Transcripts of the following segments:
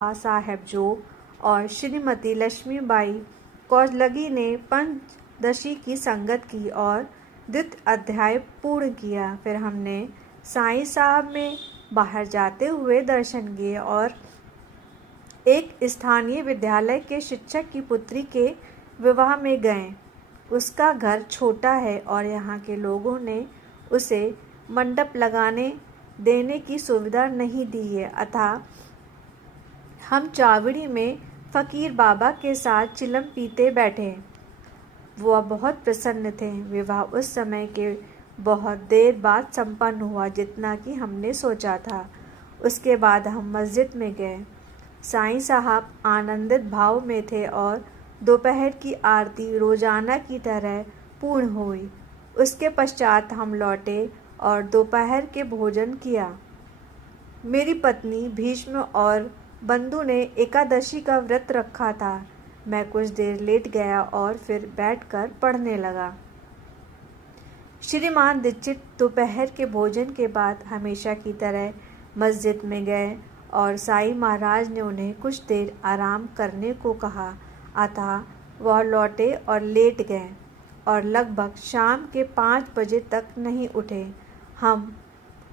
साहेब जो और श्रीमती लक्ष्मीबाई कौजलगी ने पंचदशी की संगत की और द्वितीय अध्याय पूर्ण किया। फिर हमने साईं साहब में बाहर जाते हुए दर्शन किए और एक स्थानीय विद्यालय के शिक्षक की पुत्री के विवाह में गए। उसका घर छोटा है और यहाँ के लोगों ने उसे मंडप लगाने देने की सुविधा नहीं दी है, अतः हम चावड़ी में फकीर बाबा के साथ चिलम पीते बैठे। वह बहुत प्रसन्न थे। विवाह उस समय के बहुत देर बाद संपन्न हुआ जितना कि हमने सोचा था। उसके बाद हम मस्जिद में गए। साईं साहब आनंदित भाव में थे और दोपहर की आरती रोजाना की तरह पूर्ण हुई। उसके पश्चात हम लौटे और दोपहर के भोजन किया। मेरी पत्नी भीष्म और बंधु ने एकादशी का व्रत रखा था। मैं कुछ देर लेट गया और फिर बैठकर पढ़ने लगा। श्रीमान दीक्षित दोपहर के भोजन के बाद हमेशा की तरह मस्जिद में गए और साईं महाराज ने उन्हें कुछ देर आराम करने को कहा, अतः वह लौटे और लेट गए और लगभग शाम के 5 बजे तक नहीं उठे।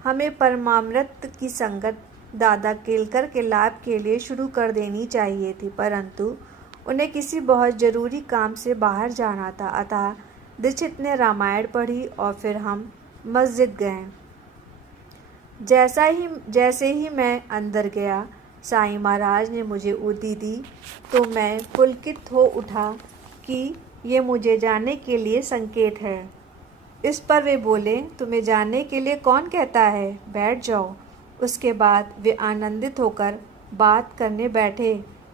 हमें परमामृत की संगत दादा केलकर के लाभ के लिए शुरू कर देनी चाहिए थी, परंतु उन्हें किसी बहुत ज़रूरी काम से बाहर जाना था, अतः दीक्षित ने रामायण पढ़ी और फिर हम मस्जिद गए। जैसे ही मैं अंदर गया, साईं महाराज ने मुझे उदी दी तो मैं पुलकित हो उठा कि ये मुझे जाने के लिए संकेत है। इस पर वे बोले, तुम्हें जाने के लिए कौन कहता है, बैठ जाओ। उसके बाद वे आनंदित होकर बात करने बैठे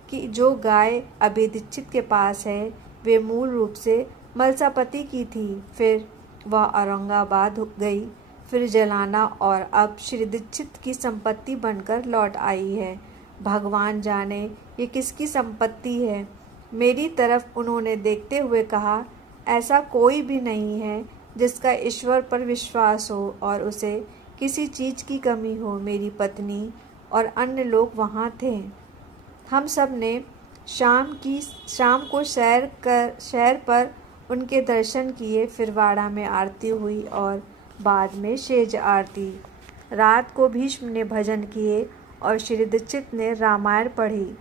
कि जो गाय अभी दीक्षित के पास है वे मूल रूप से मलसापति की थी, फिर वह औरंगाबाद गई, फिर जलाना और अब श्री दीक्षित की संपत्ति बनकर लौट आई है। भगवान जाने ये किसकी संपत्ति है। मेरी तरफ उन्होंने देखते हुए कहा, ऐसा कोई भी नहीं है जिसका ईश्वर पर विश्वास हो और उसे किसी चीज़ की कमी हो। मेरी पत्नी और अन्य लोग वहाँ थे। हम सब ने शाम को शहर पर उनके दर्शन किए, फिर वाड़ा में आरती हुई और बाद में शेज आरती। रात को भीष्म ने भजन किए और श्री दीक्षित ने रामायण पढ़ी।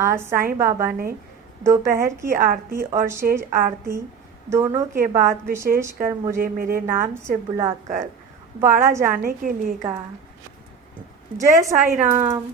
आज साईं बाबा ने दोपहर की आरती और शेज आरती दोनों के बाद विशेषकर मुझे मेरे नाम से बुलाकर वाड़ा जाने के लिए कहा। जय साईं राम।